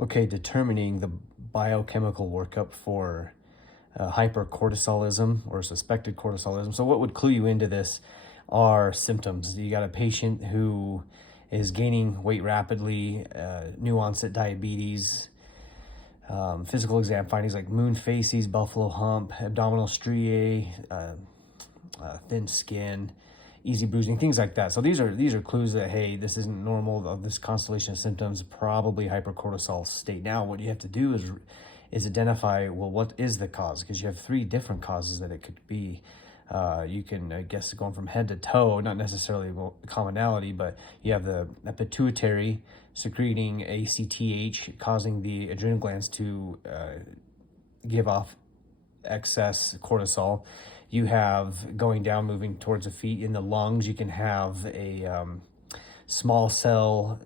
Okay, determining the biochemical workup for hypercortisolism or suspected cortisolism. So what would clue you into this are symptoms. You got a patient who is gaining weight rapidly, new onset diabetes, physical exam findings like moon facies, buffalo hump, abdominal striae, thin skin, easy bruising, things like that. So these are clues that, hey, this isn't normal. This constellation of symptoms, probably hypercortisol state. Now, what you have to do is identify, well, what is the cause? Because you have 3 different causes that it could be. You can, I guess, going from head to toe, not necessarily commonality, but you have the pituitary secreting ACTH, causing the adrenal glands to give off excess cortisol. You have going down, moving towards the feet. In the lungs, you can have a small cell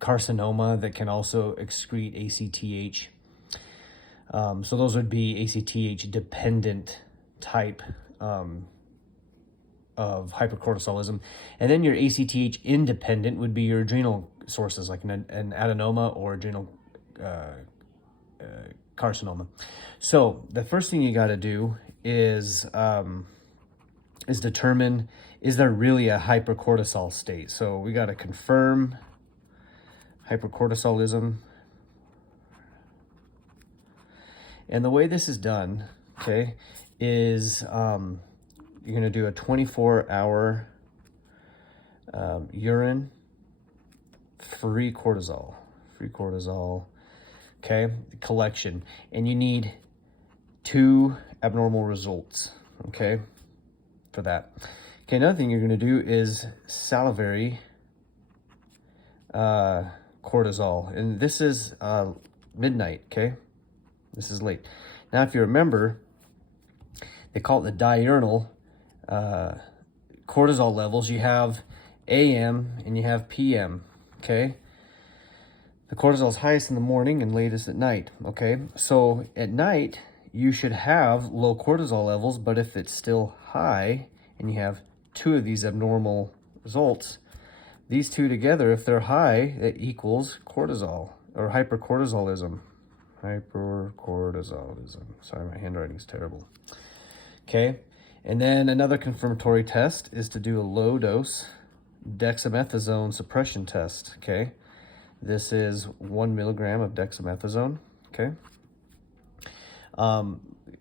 carcinoma that can also excrete ACTH. So those would be ACTH dependent type of hypercortisolism. And then your ACTH independent would be your adrenal sources, like an adenoma or adrenal carcinoma. So the first thing you got to do is determine, is there really a hypercortisol state? So we got to confirm hypercortisolism. And the way this is done, okay, is you're going to do a 24-hour urine free cortisol, okay, collection. And you need 2 abnormal results, okay, for that. Okay, another thing you're going to do is salivary cortisol. And this is midnight, okay? This is late. Now, if you remember, they call it the diurnal cortisol levels. You have AM and you have PM, okay? The cortisol is highest in the morning and latest at night, okay? So at night, you should have low cortisol levels, but if it's still high and you have 2 of these abnormal results, these 2 together, if they're high, it equals cortisol or hypercortisolism. Sorry, my handwriting's terrible. Okay, and then another confirmatory test is to do a low dose dexamethasone suppression test, okay? This is 1 milligram of dexamethasone, okay?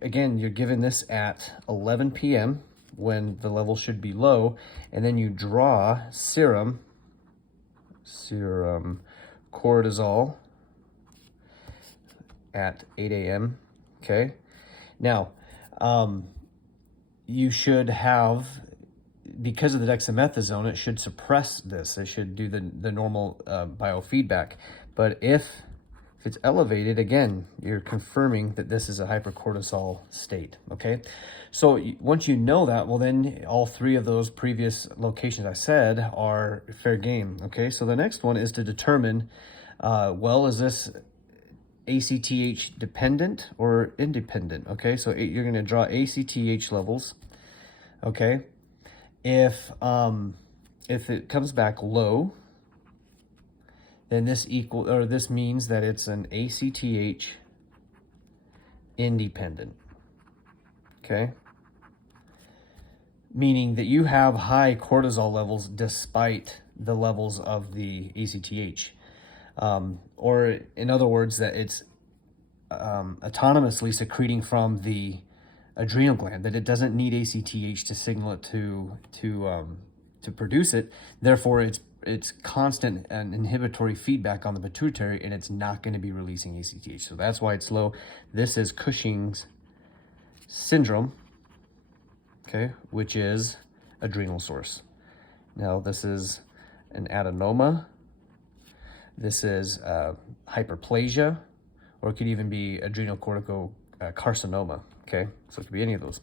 Again, you're given this at 11 p.m. when the level should be low, and then you draw serum cortisol at 8 a.m., okay? Now, you should have, because of the dexamethasone, it should suppress this. It should do the normal biofeedback. But if it's elevated, again, you're confirming that this is a hypercortisol state, okay? So once you know that, well, then all 3 of those previous locations I said are fair game, okay? So the next one is to determine, well, is this ACTH dependent or independent, okay? So you're going to draw ACTH levels, okay? If it comes back low, then this means that it's an ACTH independent, okay? Meaning that you have high cortisol levels despite the levels of the ACTH. Or in other words, that it's autonomously secreting from the adrenal gland, that it doesn't need ACTH to signal it to produce it. Therefore, it's constant and inhibitory feedback on the pituitary, and it's not going to be releasing ACTH. So that's why it's low. This is Cushing's syndrome, okay, which is adrenal source. Now, this is an adenoma. This is hyperplasia, or it could even be adrenocortical carcinoma, okay? So it could be any of those.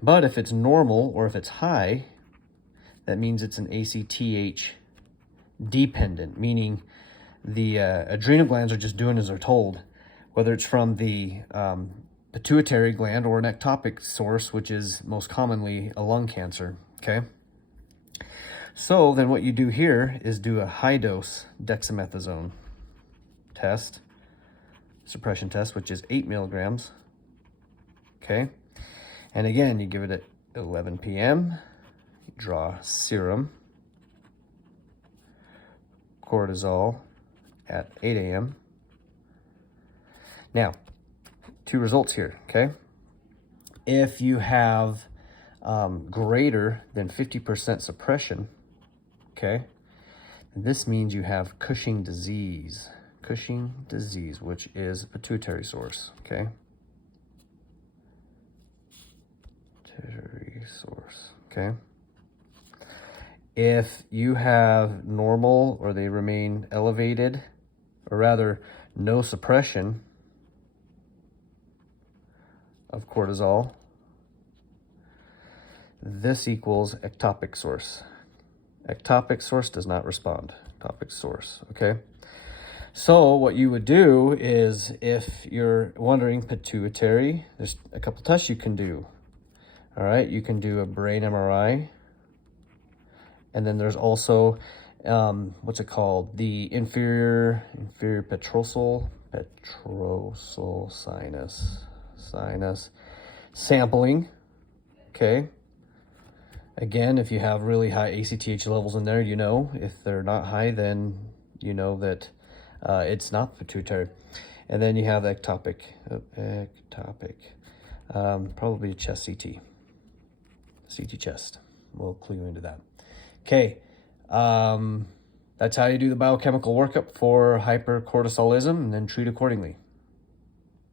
But if it's normal or if it's high, that means it's an ACTH dependent, meaning the adrenal glands are just doing as they're told, whether it's from the pituitary gland or an ectopic source, which is most commonly a lung cancer, okay? So then what you do here is do a high dose dexamethasone test, suppression test, which is 8 milligrams. Okay. And again, you give it at 11 p.m. You draw serum. Cortisol at 8 a.m. Now, 2 results here, okay? If you have greater than 50% suppression, okay, this means you have Cushing disease. Cushing disease, which is a pituitary source, okay? Pituitary source, okay? If you have normal or they remain elevated, or rather no suppression of cortisol, this equals ectopic source. Ectopic source does not respond. Ectopic source, okay? So what you would do is, if you're wondering pituitary, there's a couple tests you can do. All right, you can do a brain MRI. And then there's also, what's it called? The inferior petrosal sinus sampling, okay? Again, if you have really high ACTH levels in there, you know. If they're not high, then you know that it's not pituitary. And then you have ectopic, probably a chest CT chest. We'll clue you into that. Okay, that's how you do the biochemical workup for hypercortisolism, and then treat accordingly.